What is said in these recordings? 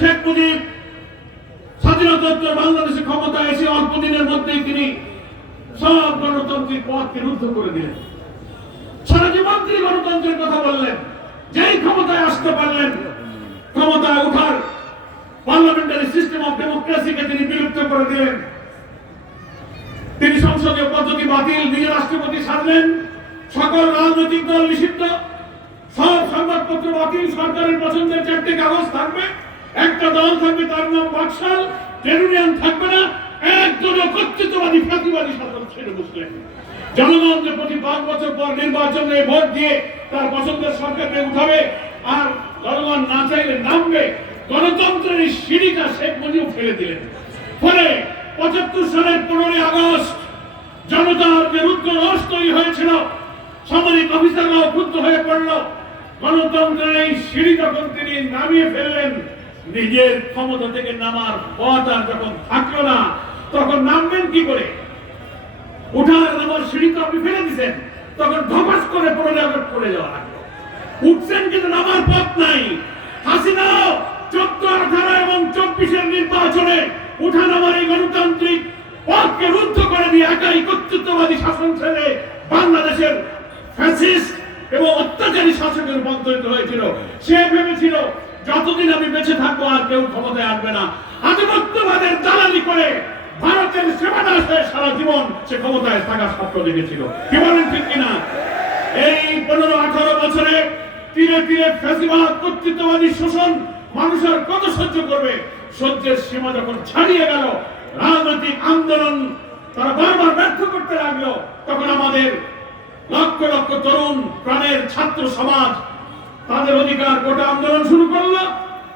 শেখ মুজিব স্বাধীনতোত্তর বাংলাদেশে ক্ষমতায় এসে অল্প দিনের মধ্যেই তিনি সব গণতান্ত্রিক পথকে রুদ্ধ করে দিলেন। সারা জীবন তিনি গণতন্ত্রের কথা বললেন। যেই ক্ষমতায় আসতে পারলেন, ক্ষমতায় ওঠার পার্লামেন্টারি সিস্টেম অফ ডেমোক্রেসিকে তিনি বিলুপ্ত করে দিলেন। তিনি সংসদীয় পদ্ধতি বাতিল, নিজের রাষ্ট্রপতি সারলেন। সকল রাজনৈতিক দল নিষিদ্ধ। সব সংবাদপত্র বাতিল, সরকারের পছন্দের চারটি কাগজ থাকবে। একটা দল থাকবে তার নাম বাকশাল টেরুনিয়ান থাকবে না একজন কর্তৃত্ববাদী ফাঁকিবাদী শাসন ছেড়ে বসলেন জনগণ প্রতি পাঁচ বছর পর নির্বাচনে ভোট দিয়ে তার পছন্দের সরকারকে উঠাবে, আর জনগণ না চাইলে নামবে, গণতন্ত্রের এই সিঁড়িটা শেখ মুজিব ফেলে দিলেন। ফলে পঁচাত্তর সালের পনেরোই আগস্ট জনতার যে রস তৈরি হয়েছিল, সামরিক অফিসাররাও ক্ষুব্ধ হয়ে পড়ল, গণতন্ত্রের এই সিঁড়ি যখন তিনি নামিয়ে ফেললেন। নিজের ক্ষমতা থেকে নামার পথ আর যখন থাকল না, তখন নামবেন কি করে? উঠার নামার সিঁড়ি তো আপনি ফেলে দিচ্ছেন তখন ধপাস করে পড়ে আগস্ট পড়ে যাওয়া উঠছেন কিন্তু নামার পথ নাই। হাসিনা চোদ্দ আঠারো এবং চব্বিশের নির্বাচনে উঠানামার এই গণতান্ত্রিক পথকে রুদ্ধ করে দিয়ে একাই কর্তৃত্ববাদী শাসন ছেড়ে বাংলাদেশের ফ্যাসিস্ট এবং অত্যাচারী শাসকের রূপান্তরিত হয়েছিল। সে ভেবেছিল যতদিন আমি বেঁচে থাকব আর কেউ ক্ষমতায় আসবে না। আধিপত্যবাদের দালালি করে ভারতের সেবাদাস হয়ে সারা জীবন সে ক্ষমতায় থাকার স্বপ্ন দেখেছিল। কি বলেন ঠিক কিনা? এই পনেরো আঠারো বছরে তীরে তীরে ফ্যাসিবাদ কর্তৃত্ববাদী শোষণ মানুষের কত সহ্য করবে? সহ্যের সীমা যখন ছাড়িয়ে গেল, রাজনৈতিক আন্দোলন তারা বারবার ব্যর্থ করতে লাগল। তখন আমাদের লক্ষ লক্ষ তরুণ, প্রাণের ছাত্র সমাজ তাদের অধিকার গোটা আন্দোলন শুরু করল।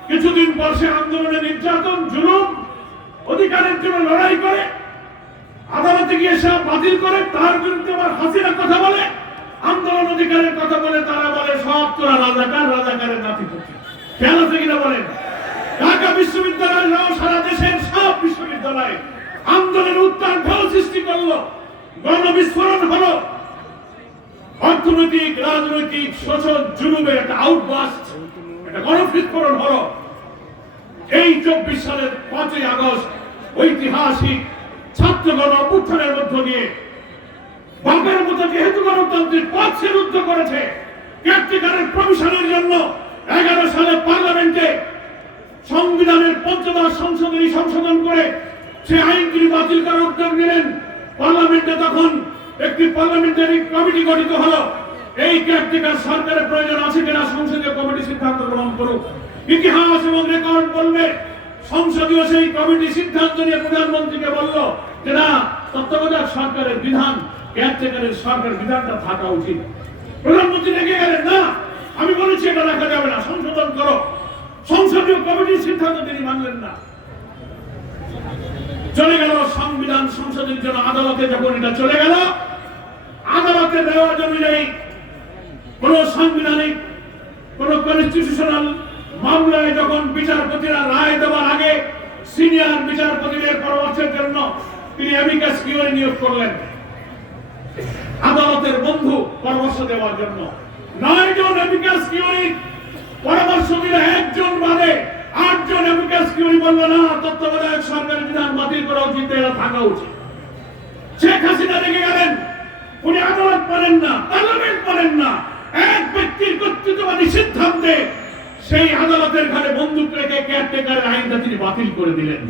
কিছুদিন পর সে আন্দোলনে নির্যাতন, জুলুম, অধিকারের জন্য লড়াই করে। আদালতে গিয়ে সে বাতিল করে, তার বিরুদ্ধে আবার হাসিনা কথা বলে। আন্দোলন অধিকারের কথা বলে, তারা বলে, সব তোরা রাজাকার, রাজাকারের নাতিপুতি। কেন আছে কিনা বলেন? ঢাকা বিশ্ববিদ্যালয় সহ সারা দেশের সব বিশ্ববিদ্যালয়ে আন্দোলনের উত্তান ঢেউ সৃষ্টি করল। গণবিস্ফোরণ হলো। অর্থনৈতিক, রাজনৈতিক, শোষণ, জুলুমের একটা আউটবাস্ট একটা গণবিস্ফোরণ হলো। এই চব্বিশ সালের পাঁচই আগস্ট ঐতিহাসিক ছাত্রগণ অভ্যুত্থানের মধ্য দিয়ে বাপের মতো যেহেতু গণতান্ত্রিক পথ সে রুদ্ধ করেছে কেয়ারটেকারের প্রমিশনের জন্য এগারো সালে পার্লামেন্টে সংবিধানের পঞ্চদশ সংশোধনী সংশোধন করে সে আইনগুলি বাতিল করার উদ্যোগ নিলেন। পার্লামেন্টে তখন একটি পার্লামেন্টারি কমিটি গঠিত হলো। এই কেয়ারটেকার সরকারের প্রয়োজন আছে কিনা সংসদীয় কমিটি সিদ্ধান্ত গ্রহণ করুক। ইতিহাস এবং রেকর্ড বলবে, সংসদীয় সেই কমিটি সিদ্ধান্ত নিয়ে প্রধানমন্ত্রীকে বলল যে না, তত্ত্বাবধায়ক সরকারের বিধান কেয়ারটেকারের সরকার বিধানটা থাকা উচিত। প্রধানমন্ত্রী রেগে গেলেন, না, আমি বলেছি এটা রাখা যাবে না, সংশোধন করো। সংসদীয় কমিটির সিদ্ধান্ত তিনি মানলেন না। চলে গেল সংবিধান সংসদের জন্য আদালতে যখন এটা চলে গেল আদালতে দেওয়া অনুযায়ী কোন সাংবিধানিক, কোন কনস্টিটিউশনাল মামলায় যখন বিচারপতিরা রায় দেওয়ার আগে সিনিয়র বিচারপতিদের পরামর্শের জন্য তিনি অ্যামিকাস কিউরি নিয়োগ করলেন। আদালতের বন্ধু পরামর্শ দেওয়ার জন্য। নয় জন অ্যামিকাস কিউরি পরামর্শ দিলে একজন বাদে আটজন অ্যামিকাস কিউরি বলল, না, তত্ত্বাবধায়ক সরকারের বিধান বাতিল করা উচিত, এরা থাকা উচিত। শেখ হাসিনা রেগে গেলেন। উনি আদালত পারেন না পার্লামেন্ট পারেন না। এক ব্যক্তির কর্তৃত্ববাদী সিদ্ধান্তে সেই আদালতের ঘরে বন্দুক রেখে কেয়ারটেকারের আইনটা তিনি বাতিল করে দিলেন।